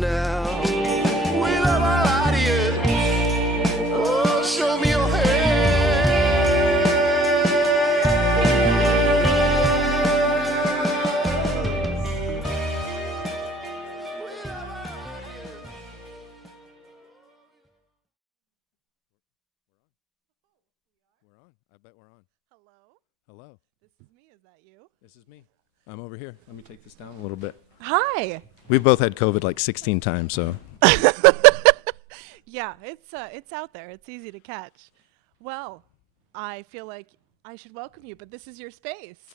now. We love our audience. Oh, show me your hand. We love our audience. We're on. I bet we're on. Hello? Hello. This is me. Is that you? This is me. I'm over here. Let me take this down a little bit. Hi. We've both had COVID like 16 times, so. Yeah, it's out there. It's easy to catch. Well, I feel like I should welcome you, but this is your space.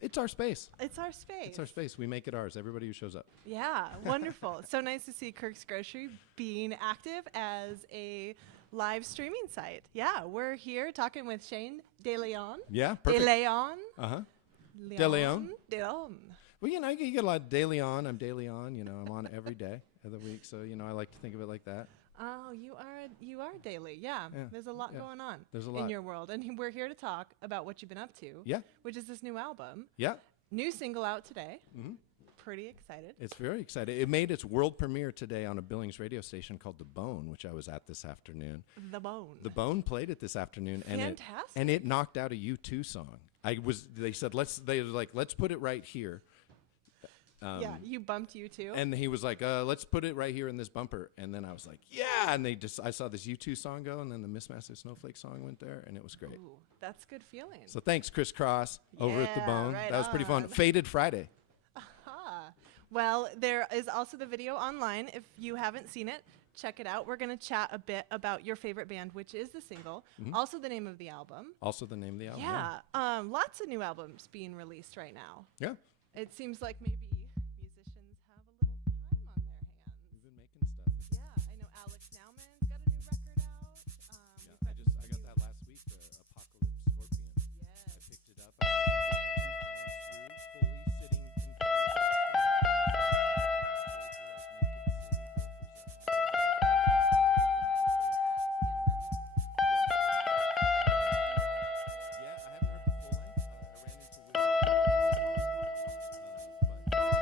It's our space. It's our space. It's our space. We make it ours. Everybody who shows up. Yeah, wonderful. So nice to see Kirk's Grocery being active as a live streaming site. Yeah, we're here talking with Shane De Leon. Yeah, De perfect. Leon. Uh-huh. De Leon. De Leon. Well, you know, you get a lot of daily on. I'm daily on. You know, I'm on every day of the week. So, you know, I like to think of it like that. Oh, you are daily. Yeah. Yeah, There's a lot yeah. going on There's a in lot. your world. And we're here to talk about what you've been up to. Yeah. Which is this new album. Yeah. New single out today. Mm-hmm. Pretty excited. It's very exciting. It made its world premiere today on a Billings radio station called The Bone, which I was at this afternoon. The Bone. The Bone played it this afternoon, Fantastic. and it knocked out a U2 song. They said let's put it right here. Yeah, you bumped you too. And he was like, let's put it right here in this bumper. And then I was like, yeah. And I saw this U2 song go, and then the Miss Massive Snowflake song went there, and it was great. Ooh, that's good feeling. So thanks, Chris Cross, over at The Yeah, Bone. right That was pretty fun. on. Faded Friday. Aha. Well, there is also the video online. If you haven't seen it, check it out. We're going to chat a bit about your favorite band, which is the single, also the name of the album. Also the name of the album. Yeah, lots of new albums being released right now. Yeah. It seems like maybe musicians have a little time on their hands. We've been making stuff. Yeah, I know Alex Nauman's got a new record out. Yeah, I got that last week, Apocalypse Scorpion. Yes. I picked it up. I listened to it 2 times through, fully sitting in front of Yeah, I haven't heard the full length. I ran into Will, but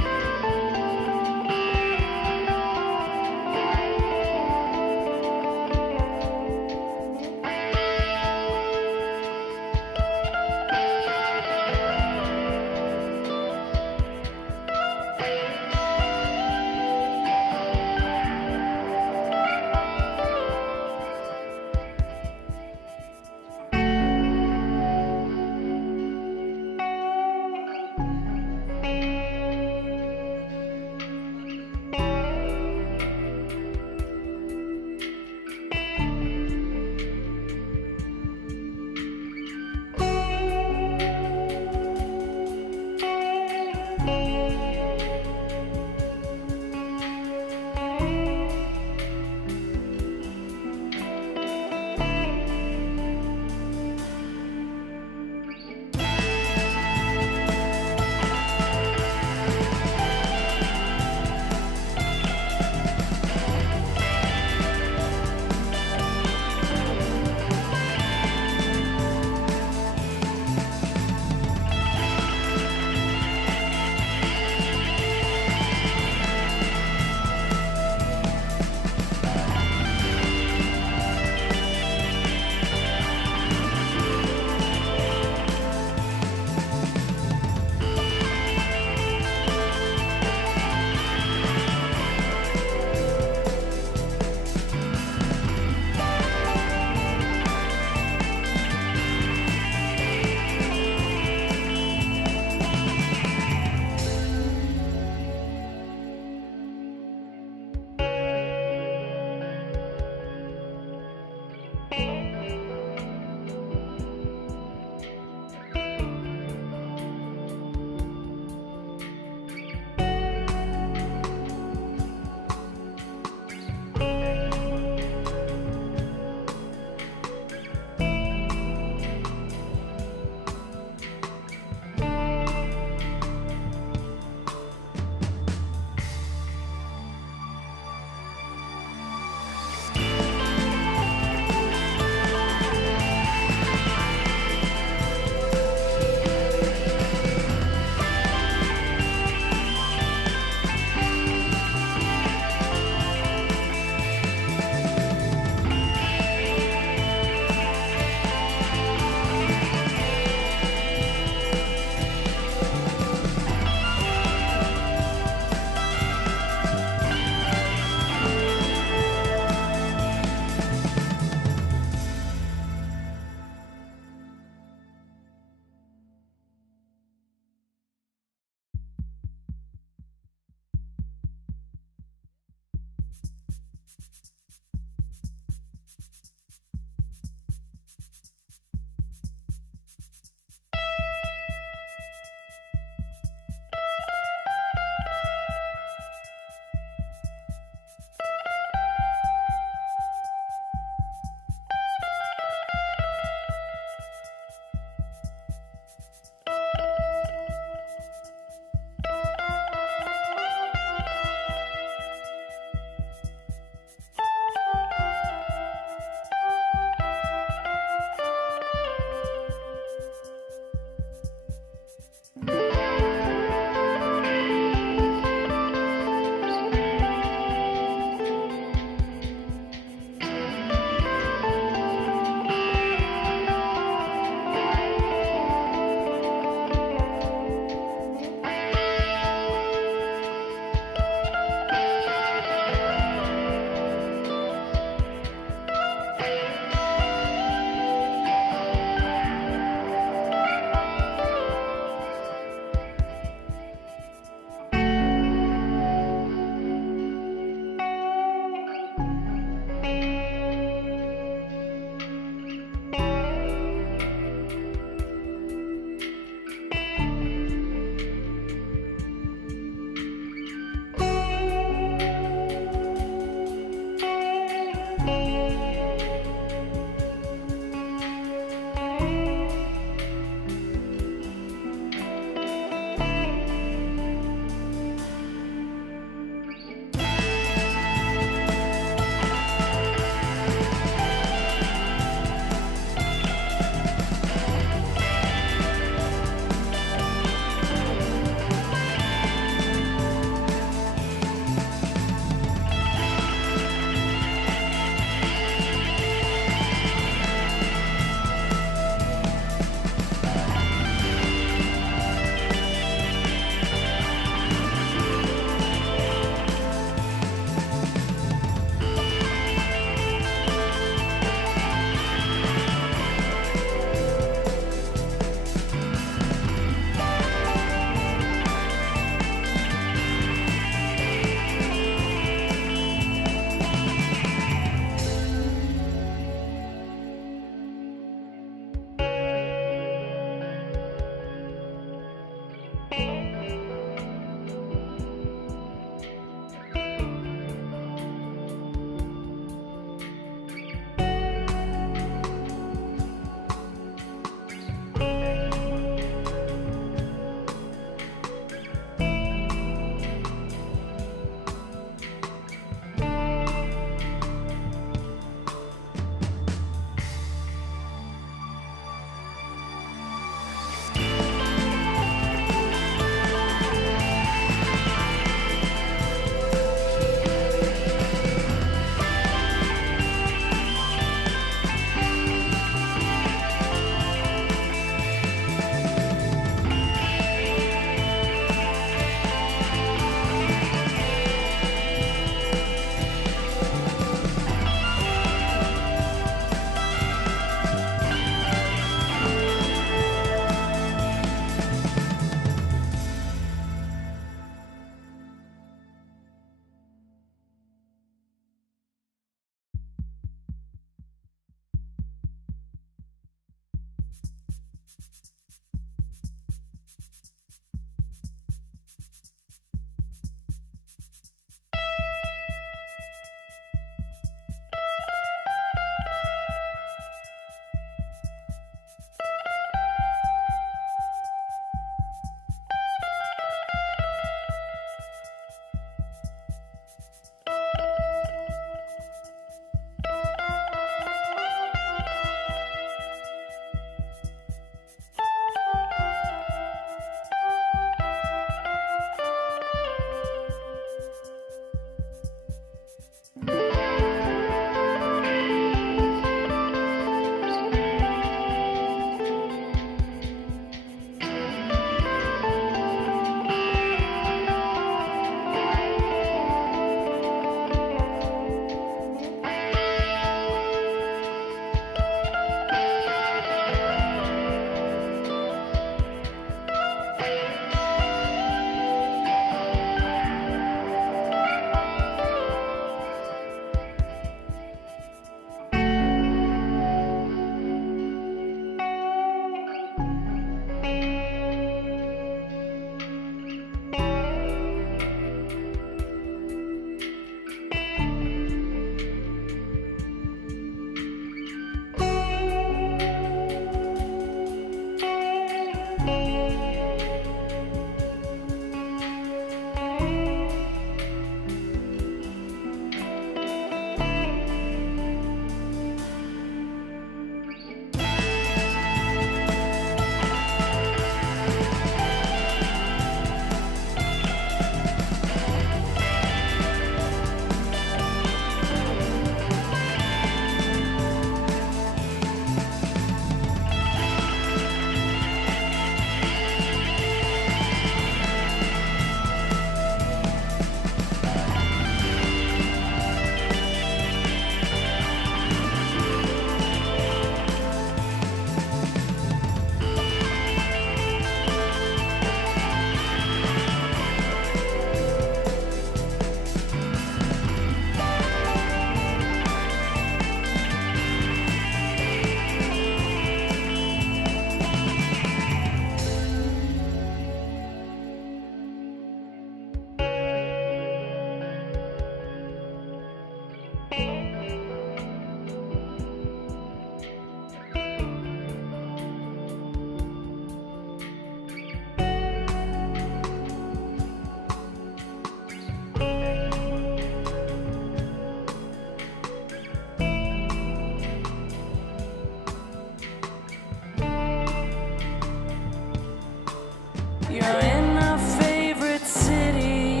You're in my favorite city.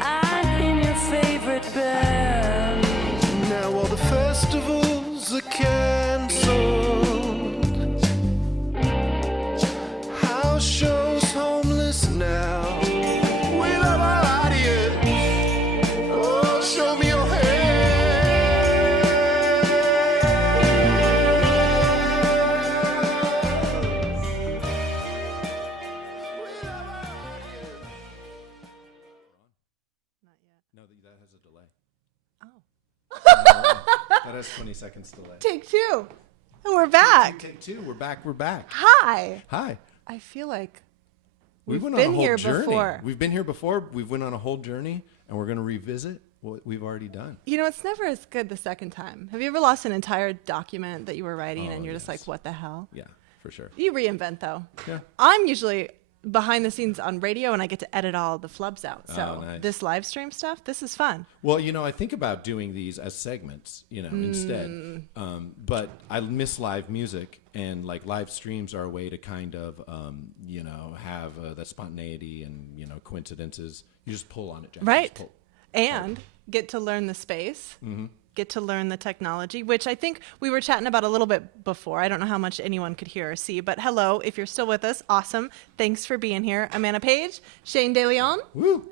I'm in your favorite band. Now all the festivals are cancelled. House shows homeless now. We love our audience. Oh, show me your hand. We love our audience. Not yet. No, that has a delay. Oh. That has 20 seconds delay. Take two. And we're back. Take two. We're back. We're back. Hi. Hi. I feel like We we've went been on a whole here journey. before. We've been here before. We've went on a whole journey, and we're going to revisit what we've already done. You know, it's never as good the second time. Have you ever lost an entire document that you were writing Oh, and you're just yes. like, what the hell? Yeah, for sure. You reinvent, though. Yeah. I'm usually behind the scenes on radio and I get to edit all the flubs out. So Oh, nice. this live stream stuff, this is fun. Well, you know, I think about doing these as segments, you know, instead. But I miss live music, and like live streams are a way to kind of, you know, have that spontaneity and, you know, coincidences. You just pull on it, Jack. Right. Just pull. And get to learn the space, Mm-hmm. get to learn the technology, which I think we were chatting about a little bit before. I don't know how much anyone could hear or see, but hello, if you're still with us, awesome. Thanks for being here. I'm Anna Paige, Shane DeLeon. Woo!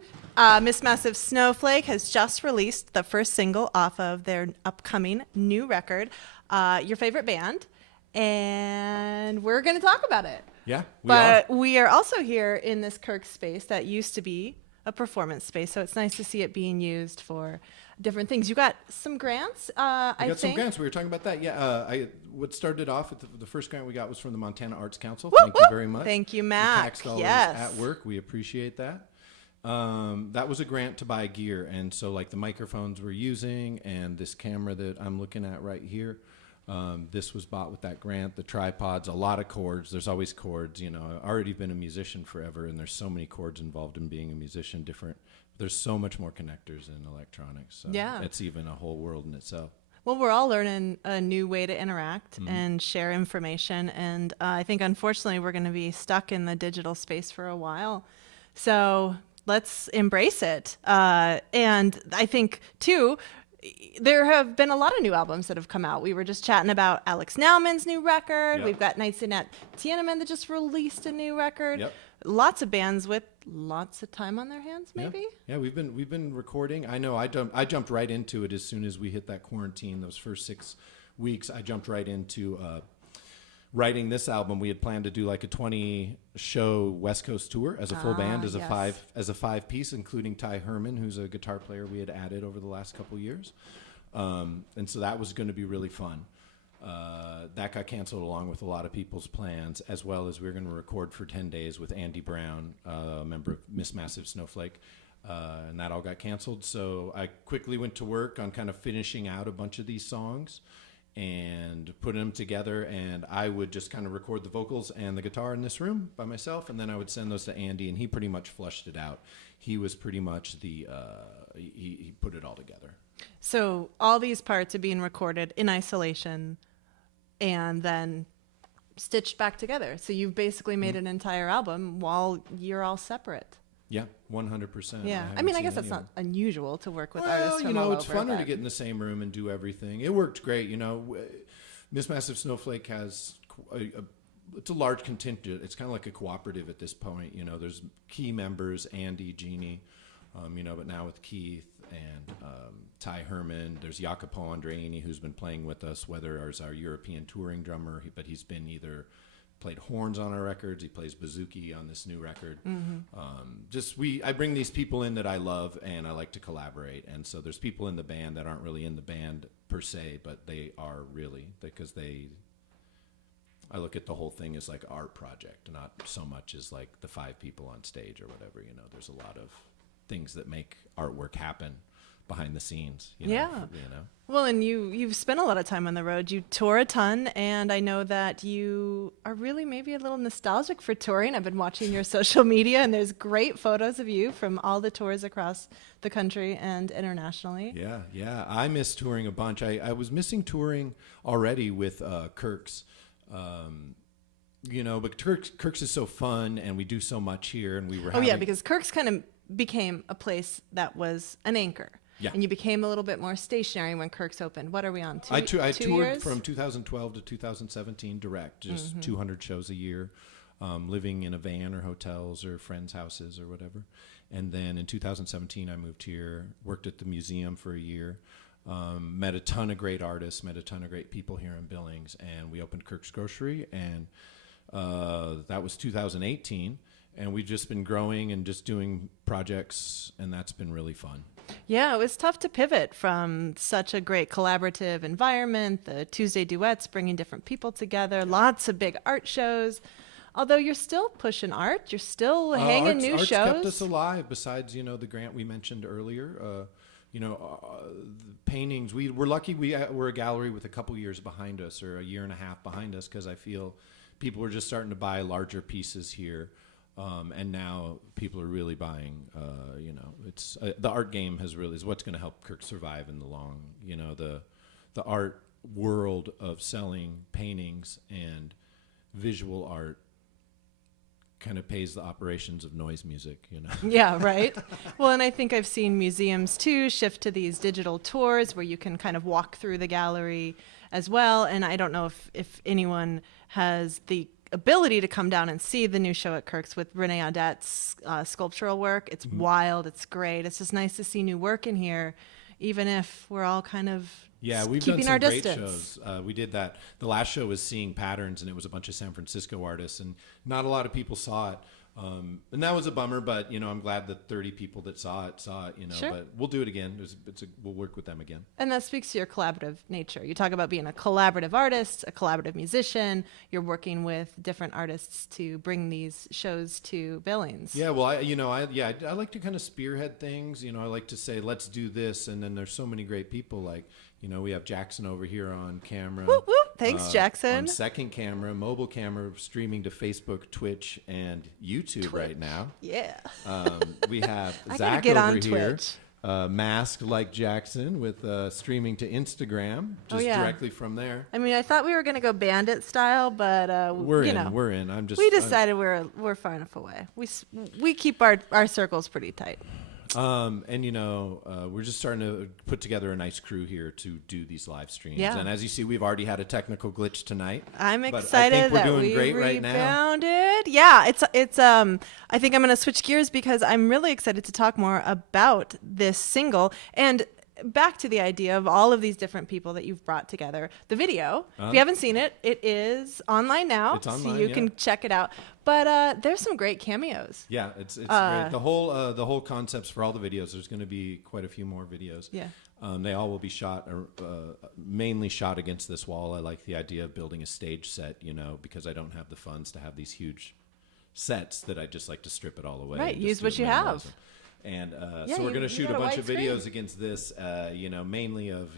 Miss Massive Snowflake has just released the first single off of their upcoming new record, Your Favorite Band, and we're going to talk about it. Yeah, But we are also here in this Kirk space that used to be a performance space, so it's nice to see it being used for different things. You got some grants, I We got some think. grants. We were talking about that. Yeah, what started off with the first grant we got was from the Montana Arts Council. Woo, Thank you woo. very much. Thank you, Your Mac. tax dollars Yes. at work. We appreciate that. That was a grant to buy gear, and so like the microphones we're using and this camera that I'm looking at right here. This was bought with that grant. The tripods, a lot of cords. There's always cords. You know, I've already been a musician forever, and there's so many cords involved in being a musician. There's so much more connectors in electronics. So Yeah. it's even a whole world in itself. Well, we're all learning a new way to interact and share information. And I think, unfortunately, we're going to be stuck in the digital space for a while. So let's embrace it. And I think, too, there have been a lot of new albums that have come out. We were just chatting about Alex Nauman's new record. Yep. We've got Nights in at Tiananmen that just released a new record. Yep. Lots of bands with lots of time on their hands, maybe. Yeah, we've been recording. I know I jumped right into it as soon as we hit that quarantine. Those first 6 weeks, I jumped right into writing this album. We had planned to do like a 20-show West Coast tour as a full band, as a yes. five piece, including Ty Herman, who's a guitar player we had added over the last couple of years, and so that was going to be really fun. That got canceled along with a lot of people's plans, as well as we were going to record for 10 days with Andy Brown, a member of Miss Massive Snowflake, and that all got canceled. So I quickly went to work on kind of finishing out a bunch of these songs and putting them together, and I would just kind of record the vocals and the guitar in this room by myself, and then I would send those to Andy, and he pretty much flushed it out. He was pretty much he put it all together. So all these parts are being recorded in isolation and then stitched back together. So you've basically made an entire album while you're all separate. Yeah, 100%. Yeah. I haven't mean, I seen guess that's any of not unusual to work with Well, artists from you know, all it's over, funner to but- get in the same room and do everything. It worked great. You know, Miss Massive Snowflake has it's a large contingent. It's kind of like a cooperative at this point. You know, there's key members, Andy, Jeannie, you know, but now with Keith and Ty Herman, there's Jacopo Andreini, who's been playing with us, whether as our European touring drummer, but he's been either played horns on our records, he plays bouzouki on this new record. I bring these people in that I love and I like to collaborate, and so there's people in the band that aren't really in the band per se, but they are really, because I look at the whole thing as like an art project, not so much as like the 5 people on stage or whatever. You know, there's a lot of things that make artwork happen behind the scenes. You know, Yeah. You know. Well, and you've spent a lot of time on the road. You tour a ton, and I know that you are really maybe a little nostalgic for touring. I've been watching your social media, and there's great photos of you from all the tours across the country and internationally. Yeah. I miss touring a bunch. I was missing touring already with Kirk's. but Kirk's is so fun, and we do so much here, and we were. Oh yeah, because Kirk's kind of became a place that was an anchor. Yeah. And you became a little bit more stationary when Kirk's opened. What are we on? I Two toured years? from 2012 to 2017 direct, just 200 shows a year, living in a van or hotels or friends' houses or whatever. And then in 2017, I moved here, worked at the museum for a year, met a ton of great artists, met a ton of great people here in Billings, and we opened Kirk's Grocery, and that was 2018. And we've just been growing and just doing projects, and that's been really fun. Yeah, it was tough to pivot from such a great collaborative environment, the Tuesday duets, bringing different people together, lots of big art shows. Although you're still pushing art, you're still hanging new art's shows. kept us alive. Besides, the grant we mentioned earlier, the paintings. We're lucky. We're a gallery with a couple years behind us, or a year and a half behind us, because I feel people were just starting to buy larger pieces here. And now people are really buying, it's the art game is what's going to help Kirk survive in the long, the art world of selling paintings and visual art kind of pays the operations of noise music, Yeah, right. Well, and I think I've seen museums too shift to these digital tours where you can kind of walk through the gallery as well. And I don't know if anyone has the ability to come down and see the new show at Kirk's with Renee Audette's sculptural work. It's wild. It's great. It's just nice to see new work in here, even if we're all kind of we've keeping done some our great distance. shows. We did that. The last show was Seeing Patterns, and it was a bunch of San Francisco artists, and not a lot of people saw it. And that was a bummer, but I'm glad that 30 people that saw it. Sure. But we'll do it again. We'll work with them again. And that speaks to your collaborative nature. You talk about being a collaborative artist, a collaborative musician. You're working with different artists to bring these shows to Billings. Yeah, well, I like to kind of spearhead things. I like to say, let's do this, and then there's so many great people. Like, we have Jackson over here on camera. Whoop, whoop. Thanks, Jackson. On second camera, mobile camera, streaming to Facebook, Twitch, and YouTube right now. Yeah. We have I gotta Zach get over on here, Twitch. masked like Jackson, with streaming to Instagram, just directly from there. I mean, I thought we were going to go bandit style, but We're in. We decided we're far enough away. We keep our circles pretty tight. We're just starting to put together a nice crew here to do these live streams. Yeah. And as you see, we've already had a technical glitch tonight. I'm but excited I think we're that doing we great right now. rebounded. Yeah, it's I think I'm going to switch gears because I'm really excited to talk more about this single and back to the idea of all of these different people that you've brought together. The video, if you haven't seen it, it is online now. It's online, so you can check it out. But there's some great cameos. Yeah, it's great. The whole concepts for all the videos. There's going to be quite a few more videos. Yeah. They all will be shot, mainly shot against this wall. I like the idea of building a stage set, because I don't have the funds to have these huge sets that I just like to strip it all away. Right, and use just what do you it have. minimalism. And Yeah, so we're going to you shoot got a a bunch wide of screen. videos against this, mainly of,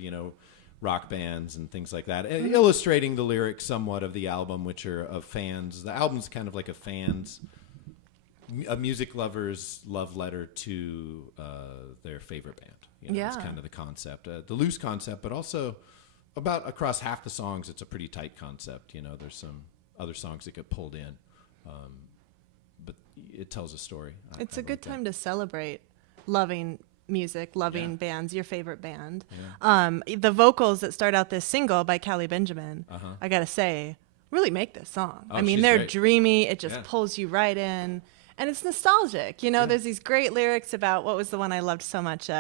rock bands and things like that, and illustrating the lyrics somewhat of the album, which are of fans. The album's kind of like a music lover's love letter to their favorite band. It's kind of the concept, the loose concept, but also about across half the songs, it's a pretty tight concept. There's some other songs that get pulled in. But it tells a story. It's a good time to celebrate loving music, loving bands, your favorite band. Yeah. The vocals that start out this single by Callie Benjamin, I gotta say, really make this song. Oh, I mean, she's they're great. dreamy. It just pulls you right in. And it's nostalgic. There's these great lyrics about, what was the one I loved so much,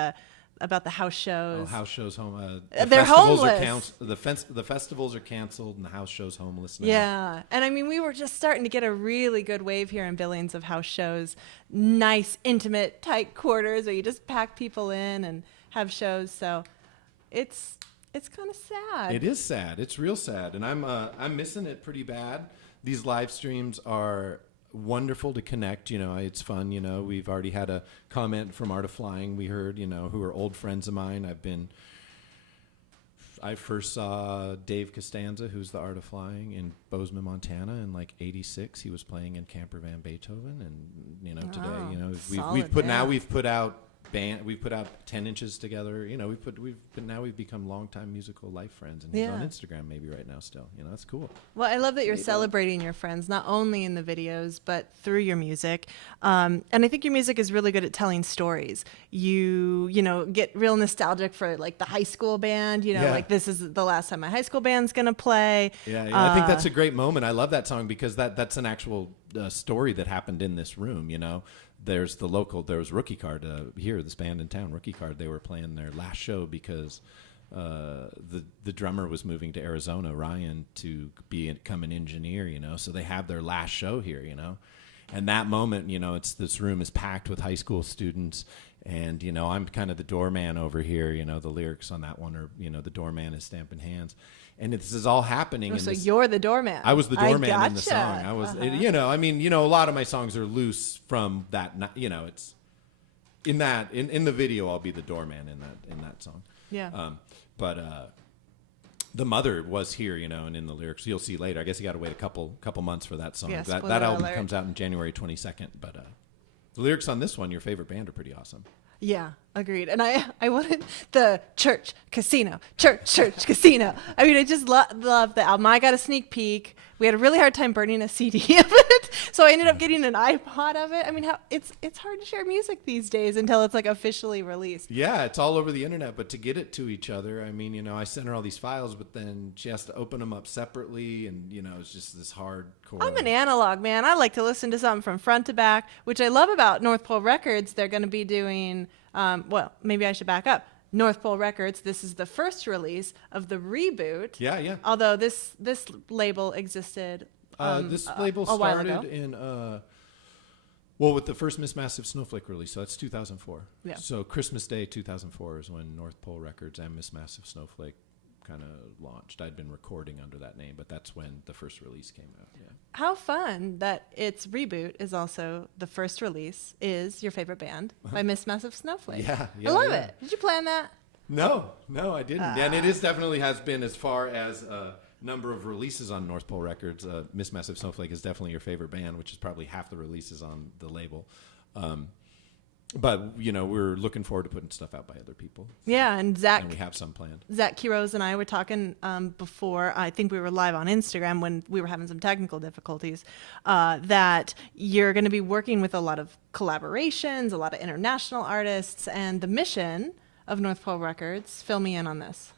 about the house shows. Oh, house shows home. They're homeless. The festivals are canceled, and the house shows homeless now. Yeah. And I mean, we were just starting to get a really good wave here in Billings of house shows. Nice, intimate, tight quarters where you just pack people in and have shows. So it's kind of sad. It is sad. It's real sad, and I'm missing it pretty bad. These live streams are wonderful to connect. It's fun. We've already had a comment from Art of Flying. We heard, who are old friends of mine. I first saw Dave Costanza, who's the Art of Flying, in Bozeman, Montana, in like '86. He was playing in Camper Van Beethoven, and today, we've put out band. We've put out 10 inches together. You know, we've become longtime musical life friends, and he's on Instagram maybe right now still. You know, that's cool. Well, I love that you're celebrating your friends, not only in the videos, but through your music. And I think your music is really good at telling stories. You know, get real nostalgic for like the high school band, you know, like this is the last time my high school band's going to play. Yeah. I think that's a great moment. I love that song because that's an actual story that happened in this room, you know. There was Rookie Card here, this band in town, Rookie Card. They were playing their last show because the drummer was moving to Arizona, Ryan, to become an engineer, you know. So they have their last show here, you know. And that moment, you know, this room is packed with high school students. And, you know, I'm kind of the doorman over here, you know, the lyrics on that one are, you know, the doorman is stamping hands. And this is all happening. So you're the doorman. I was the doorman in the song. I was, you know, I mean, you know, a lot of my songs are loose from that, you know, it's in the video, I'll be the doorman in that song. Yeah. But the mother was here, you know, and in the lyrics, you'll see later. I guess you got to wait a couple months for that song. Yeah, that album comes out in January 22nd. But the lyrics on this one, your favorite band, are pretty awesome. Yeah, agreed. And I wanted the church, casino. I mean, I just love the album. I got a sneak peek. We had a really hard time burning a CD of it, so I ended up getting an iPod of it. I mean, it's hard to share music these days until it's like officially released. Yeah, it's all over the internet, but to get it to each other, I mean, you know, I sent her all these files, but then she has to open them up separately, and, you know, it's just this hardcore. I'm an analog man. I like to listen to something from front to back, which I love about North Pole Records. They're going to be doing, well, maybe I should back up. North Pole Records, this is the first release of the reboot. Yeah. Although this label existed this label a while started ago. in, with the first Miss Massive Snowflake release, so that's 2004. Yeah. So Christmas Day 2004 is when North Pole Records and Miss Massive Snowflake kind of launched. I'd been recording under that name, but that's when the first release came out. Yeah. How fun that its reboot is also the first release is Your Favorite Band by Miss Massive Snowflake. Yeah, I love it. Did you plan that? No, I didn't. And it is definitely has been, as far as number of releases on North Pole Records, Miss Massive Snowflake is definitely your favorite band, which is probably half the releases on the label. But, you know, we're looking forward to putting stuff out by other people. Yeah, and Zach. And we have some planned. Zach Quiroz and I were talking before. I think we were live on Instagram when we were having some technical difficulties. That you're going to be working with a lot of collaborations, a lot of international artists, and the mission of North Pole Records. Fill me in on this.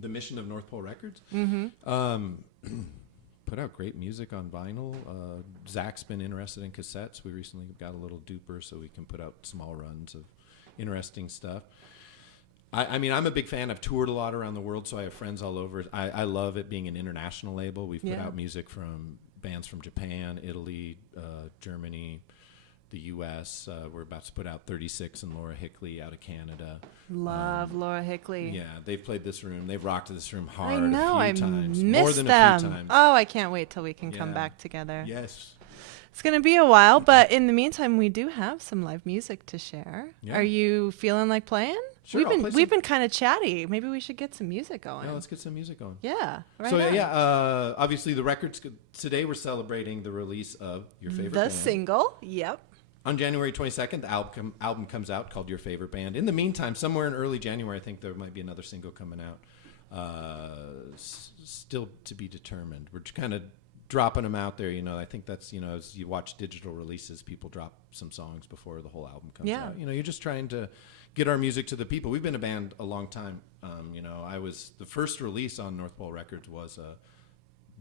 The mission of North Pole Records? Mm-hmm. Put out great music on vinyl. Zach's been interested in cassettes. We recently got a little duper so we can put out small runs of interesting stuff. I mean, I'm a big fan. I've toured a lot around the world, so I have friends all over. I love it being an international label. We've put out music from bands from Japan, Italy, Germany, the U.S. We're about to put out 36 and Laura Hickley out of Canada. Love Laura Hickley. Yeah, they've played this room. They've rocked this room hard. I know. a few times. Missed More than them. a few times. Oh, I can't wait till we can come Yeah. back together. Yes. It's going to be a while, but in the meantime, we do have some live music to share. Yeah. Are you feeling like playing? Sure, I'll play we've been kind of chatty. Maybe we should get some music going. Yeah, let's get some music going. Yeah. Right So on. obviously the records today we're celebrating the release of your favorite The band. single. Yep. On January 22nd, the album comes out called Your Favorite Band. In the meantime, somewhere in early January, I think there might be another single coming out. Still to be determined. We're just kind of dropping them out there. You know, I think that's, you know, as you watch digital releases, people drop some songs before the whole album comes out. You know, you're just trying to get our music to the people. We've been a band a long time. You know, the first release on North Pole Records was a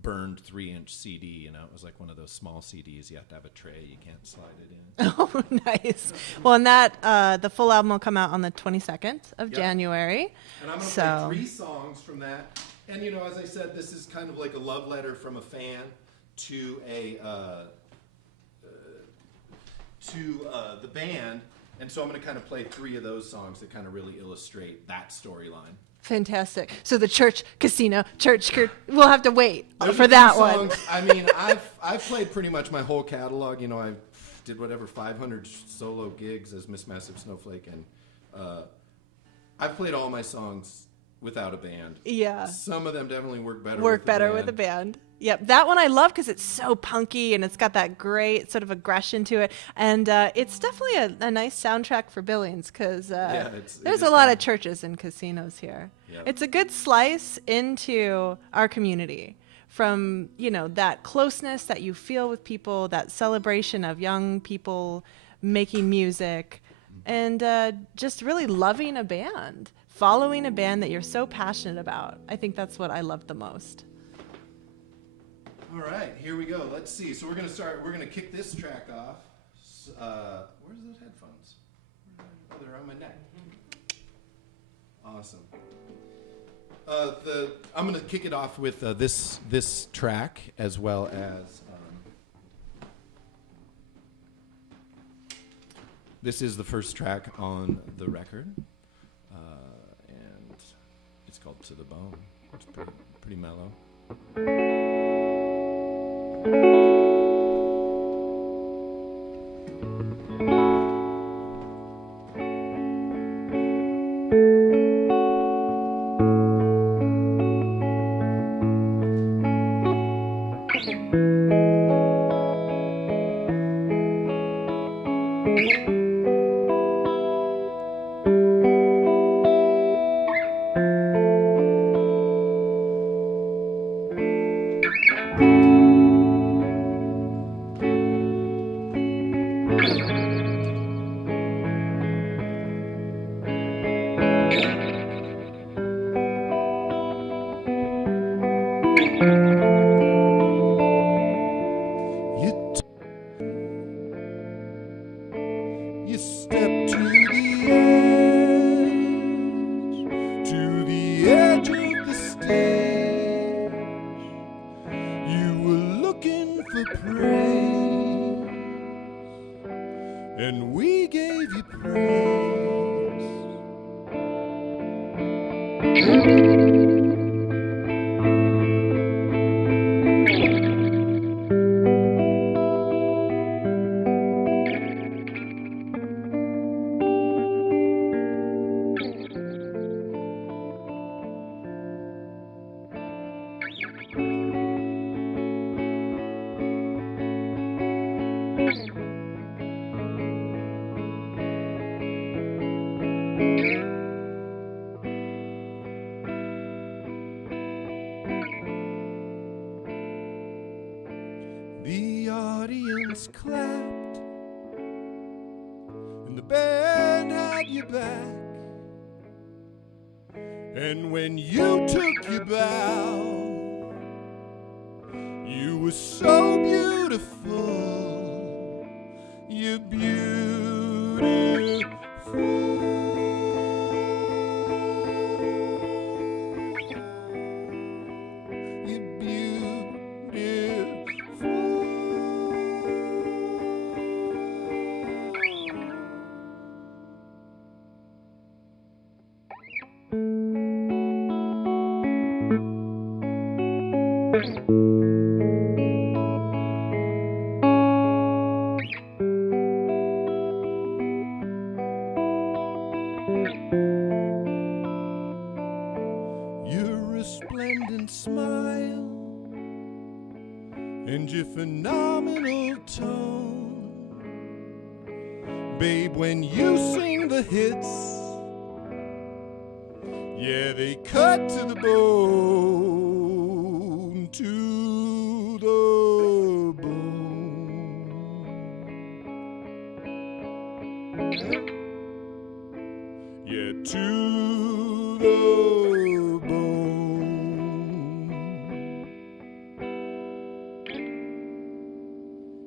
burned 3-inch CD. You know, it was like one of those small CDs. You have to have a tray. You can't slide it in. Oh, nice. Well, and that the full album will come out on the 22nd of January. And I'm going to play 3 songs from that. And, you know, as I said, this is kind of like a love letter from a fan to the band. And so I'm going to kind of play 3 of those songs that kind of really illustrate that storyline. Fantastic. So the church, casino, we'll have to wait There's for a few that songs. one. I mean, I've played pretty much my whole catalog. You know, I did whatever 500 solo gigs as Miss Massive Snowflake, and I've played all my songs without a band. Yeah. Some of them definitely work better. Work with better the with a band. Yep, that one I love because it's so punky and it's got that great sort of aggression to it, and it's definitely a nice soundtrack for Billings because there's a lot of churches and casinos here. Yep. It's a good slice into our community from that closeness that you feel with people, that celebration of young people making music, and just really loving a band, following a band that you're so passionate about. I think that's what I love the most. All right, here we go. Let's see. So we're gonna kick this track off. Where's those headphones? Oh, they're on my neck. Awesome. I'm gonna kick it off with this track as well as this is the first track on the record, and it's called "To the Bone." It's pretty mellow. You step to the edge of the stage. You were looking for praise, and we gave you praise. The audience clapped, and the band had you back. And when you took your bow, you were so beautiful. You're beautiful. You're beautiful. Your resplendent smile and your phenomenal tone, babe, when you sing the hits, yeah, they cut to the bone, to the bone. Yeah, to the bone.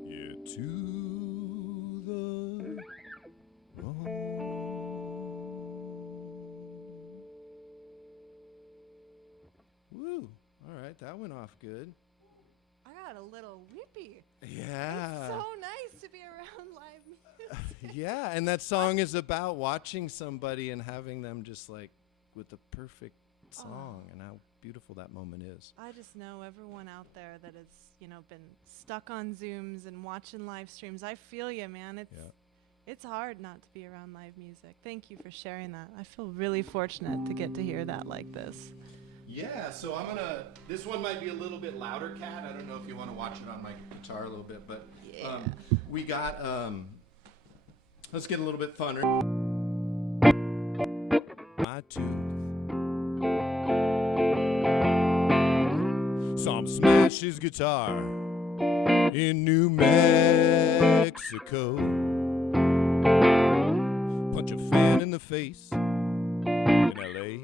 Yeah, to the bone. Woo! All right, that went off good. I got a little weepy. Yeah. It's so nice to be around live music. Yeah, and that song is about watching somebody and having them just like with the perfect song and how beautiful that moment is. I just know everyone out there that has, been stuck on Zooms and watching live streams. I feel you, man. It's hard not to be around live music. Thank you for sharing that. I feel really fortunate to get to hear that like this. Yeah, so I'm gonna. This one might be a little bit louder, Kat. I don't know if you want to watch it on my guitar a little bit, but we got. Let's get a little bit funner. My tooth. Saw him smash his guitar in New Mexico. Punch a fan in the face in LA.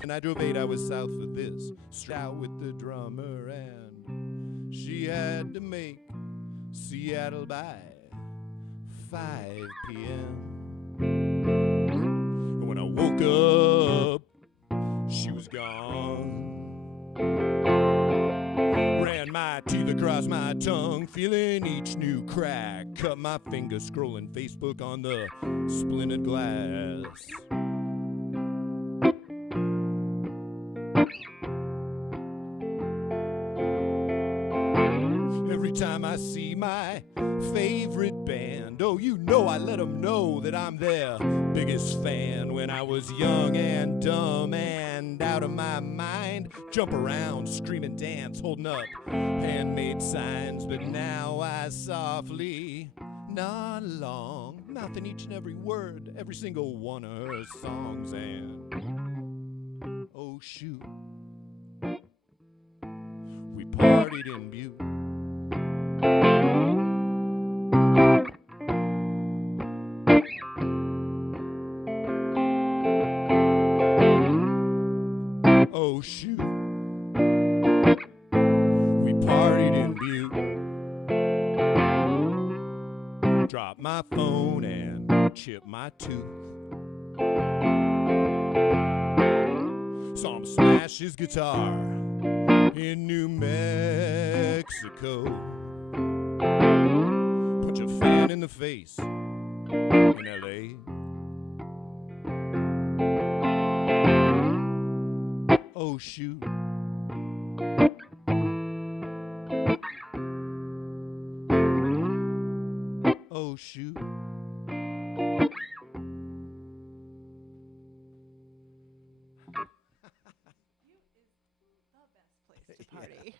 And I drove 8 hours south for this, straight out with the drummer, and she had to make Seattle by 5 p.m. And when I woke up, she was gone. Ran my teeth across my tongue, feeling each new crack. Cut my finger scrolling Facebook on the splintered glass. Every time I see my favorite band, oh, you know I let them know that I'm their biggest fan. When I was young and dumb and out of my mind, jump around, scream and dance, holding up handmade signs. But now I softly nod along, mouthing each and every word, every single one of her songs. And oh shoot, we partied in Butte. Oh shoot, we partied in Butte. Dropped my phone and chipped my tooth. Saw him smash his guitar in New Mexico. Punch a fan in the face in LA. Oh shoot. Oh shoot. Place to party.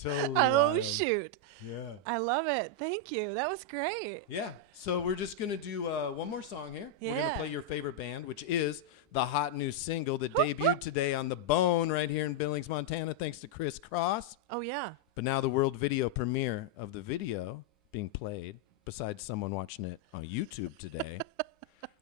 Totally Oh wild. shoot. Yeah. I love it. Thank you. That was great. Yeah. So we're just gonna do one more song here. We're gonna Yeah. play your favorite band, which is the hot new single that debuted today on The Bone right here in Billings, Montana, thanks to Chris Cross. Oh yeah. But now the world video premiere of the video being played, besides someone watching it on YouTube today,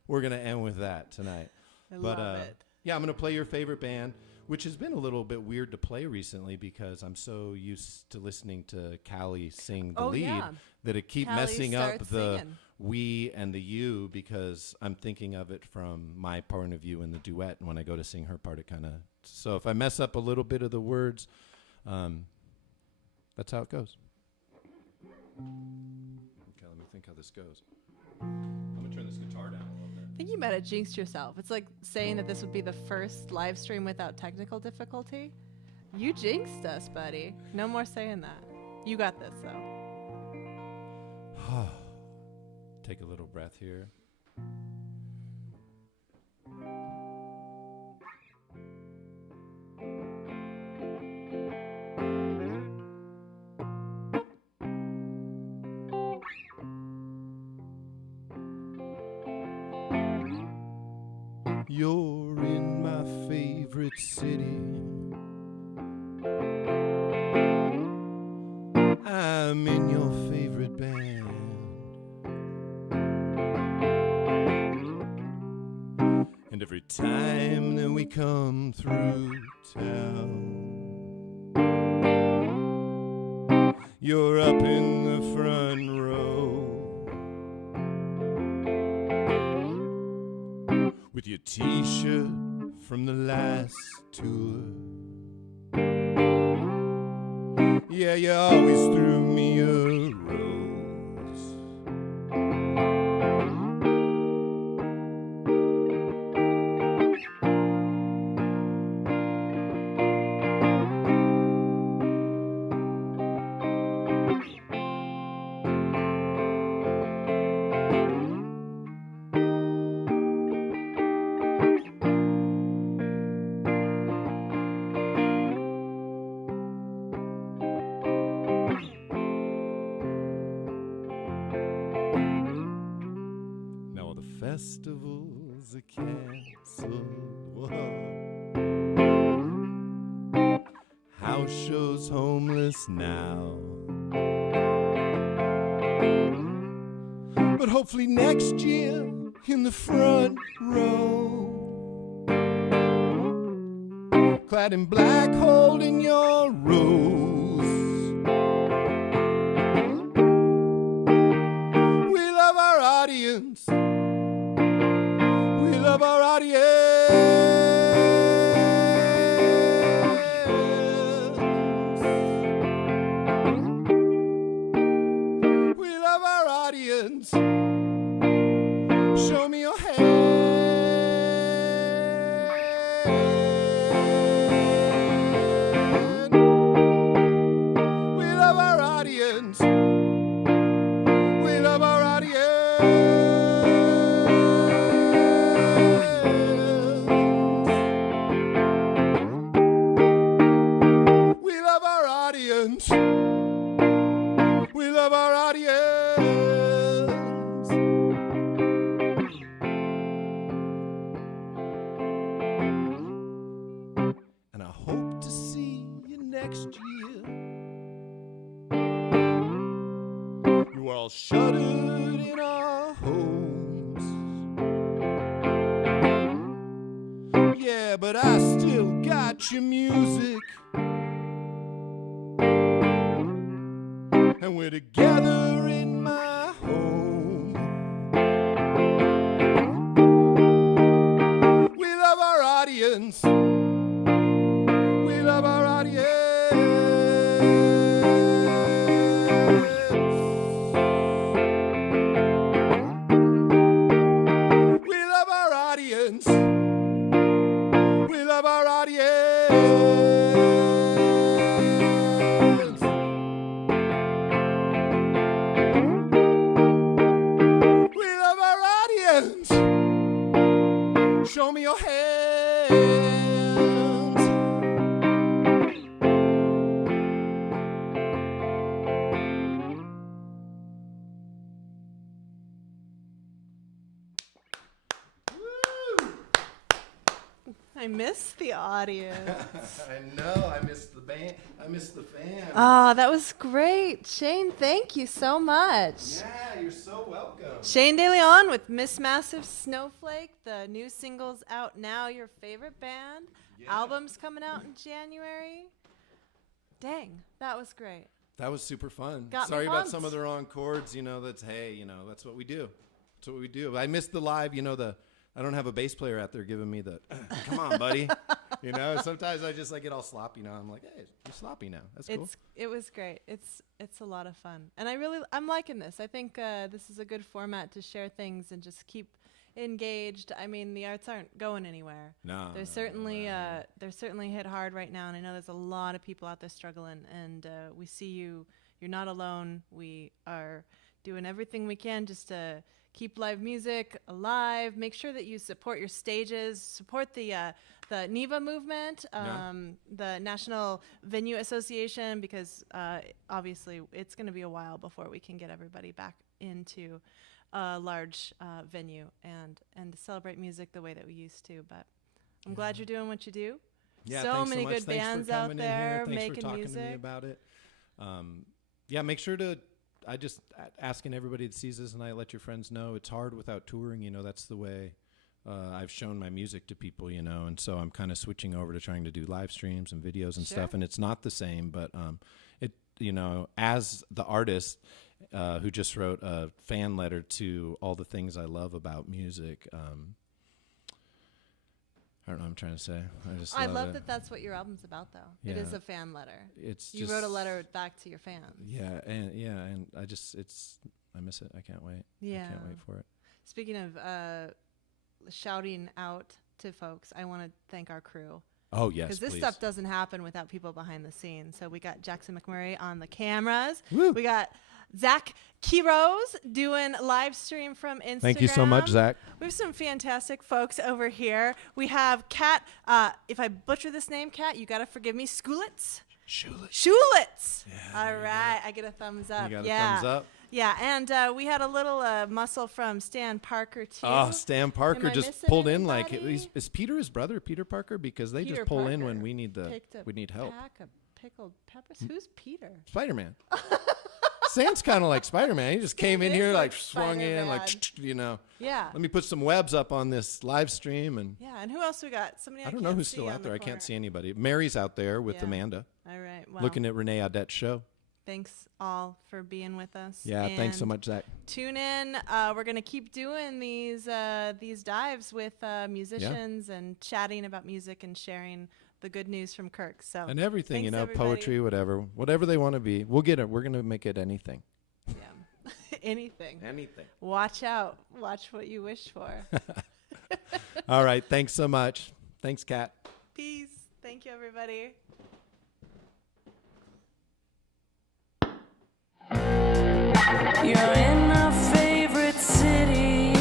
we're gonna end with that tonight. I love it. Yeah, I'm gonna play your favorite band, which has been a little bit weird to play recently because I'm so used to listening to Callie sing the lead yeah. that it keep Callie messing up starts the singing. we and the you because I'm thinking of it from my point of view in the duet, and when I go to sing her part, it kind of so if I mess up a little bit of the words, that's how it goes. Okay, let me think how this goes. I'm gonna turn this guitar down a little bit. I think you might have jinxed yourself. It's like saying that this would be the first live stream without technical difficulty. You jinxed us, buddy. No more saying that. You got this, though. Take a little breath here. You're in my favorite city. I'm in your favorite band. And every time that we come through town, you're up in the front row with your t-shirt from the last tour. Yeah, you always threw me a rose. show's homeless now. But hopefully next year in the front row, clad in black, holding your rose. We love our audience. We love our audience. We love our audience. Show me your hand. We love our audience. We love our audience. We love our audience. We love our audience. And I hope to see you next year. We're all shuttered in our homes. Yeah, but I still got your music. And we're together in my home. We love our audience. We love our audience. We love our audience. We love our audience. We love our audience. Show me your hands. I miss the audience. I know. I missed the band. I missed the fans. Oh, that was great. Shane, thank you so much. Yeah, you're so welcome. Shane DeLeon with Miss Massive Snowflake. The new single's out now. Your favorite band. Yeah. Album's coming out in January. Dang, that was great. That was super fun. Got me Sorry about pumped. some of the wrong chords. That's that's what we do. That's what we do. I missed the live. I don't have a bass player out there giving me the, come on, buddy. Sometimes I get all sloppy now. I'm like, hey, you're sloppy now. That's cool. It was great. It's a lot of fun, and I'm liking this. I think this is a good format to share things and just keep engaged. I mean, the arts aren't going anywhere. No, they're certainly hit hard right now, and I know there's a lot of people out there struggling. And we see you. You're not alone. We are doing everything we can just to keep live music alive. Make sure that you support your stages. Support the NEVA movement, the National Venue Association, because obviously it's going to be a while before we can get everybody back into a large venue and to celebrate music the way that we used to. But I'm glad you're doing what you do. Yeah, so thanks many so much. good Thanks bands for out coming in there here. Thanks making for talking music. to me about it. Make sure to. I just asking everybody that sees this, and I let your friends know it's hard without touring. That's the way I've shown my music to people. And so I'm kind of switching over to trying to do live streams and videos and stuff. And it's not the same, but as the artist who just wrote a fan letter to all the things I love about music. I don't know what I'm trying to say. I love that that's what your album's about, though. Yeah. It is a fan letter. You You wrote a letter back to your fans. Yeah, and I miss it. I can't wait. Yeah. I can't wait for it. Speaking of shouting out to folks, I want to thank our crew. Oh, yes, Because this please. stuff doesn't happen without people behind the scenes. So we got Jackson McMurray on the cameras. Woo. We got Zach Quiroz doing live stream from Instagram. Thank you so much, Zach. We have some fantastic folks over here. We have Kat, if I butcher this name, Kat, you got to forgive me, Schulitz. Schulitz. Yeah, All right. I get a thumbs up. You got a yeah. thumbs up? Yeah, and we had a little muscle from Stan Parker, too. Oh, Stan Parker Am I just missing pulled in like anybody? is Peter his brother, Peter Parker? Because they Peter just pull in Parker when we need picked a help. pack of pickled peppers. Who's Peter? Spider-Man. Sounds kind of like Spider-Man. He just came in is here, like swung in, Spider-Man. Yeah. Let me put some webs up on this live stream. And Yeah, and who else we got? Somebody I don't know who's still out there. I can't see anybody. Mary's out there with Yeah. Amanda, All right. Well, looking at Renee Audette's show. thanks all for being with us. Yeah, thanks so And much, Zach. Tune in. We're gonna keep doing these dives with musicians and chatting about music and sharing the good news from Kirk. So And everything, thanks, everybody. poetry, whatever they want to be. We'll get it. We're going to make it anything. Yeah, anything. Anything. Watch out. Watch what you wish for. All right. Thanks so much. Thanks, Kat. Peace. Thank you, everybody. You're in my favorite city.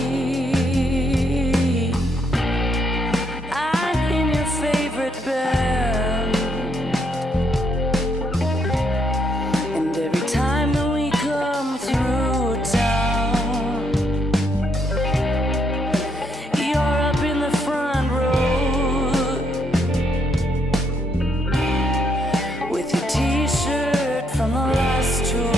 I'm in your favorite band. And every time that we come through town, you're up in the front row with your t-shirt from the last tour.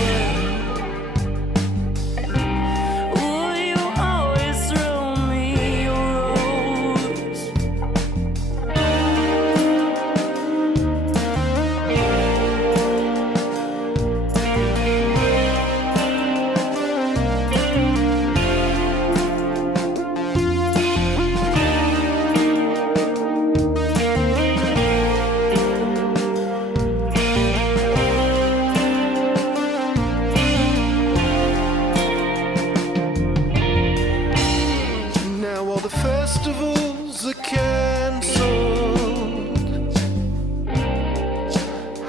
Now all the festivals are cancelled.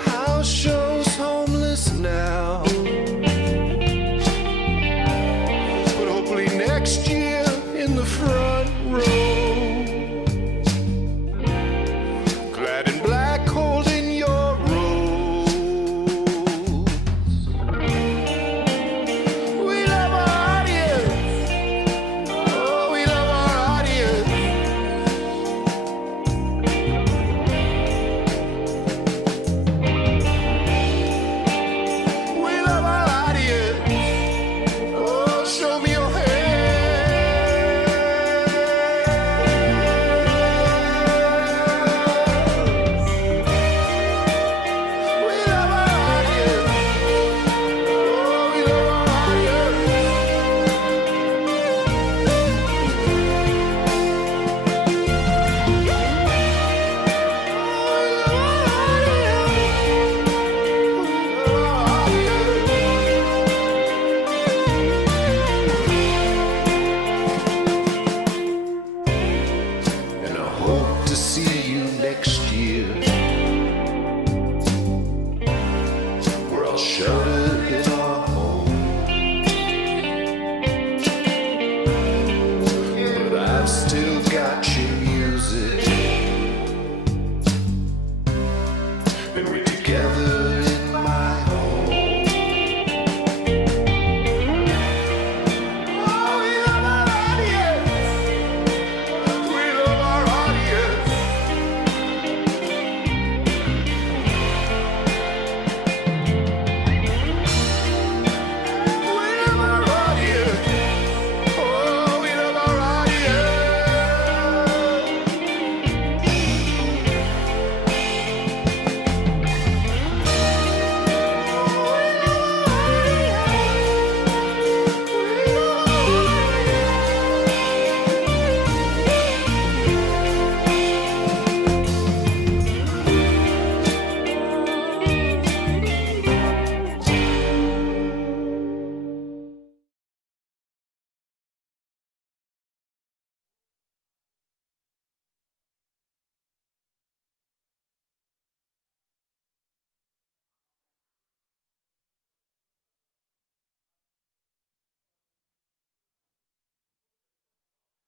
House shows homeless now. But hopefully next year in the front row, clad in black, holding your rose. We love our audience. Oh, we love our audience. We love our audience. Oh, show me your hands. We love our audience. Oh, we love our And I hope to see you next year, where I'll show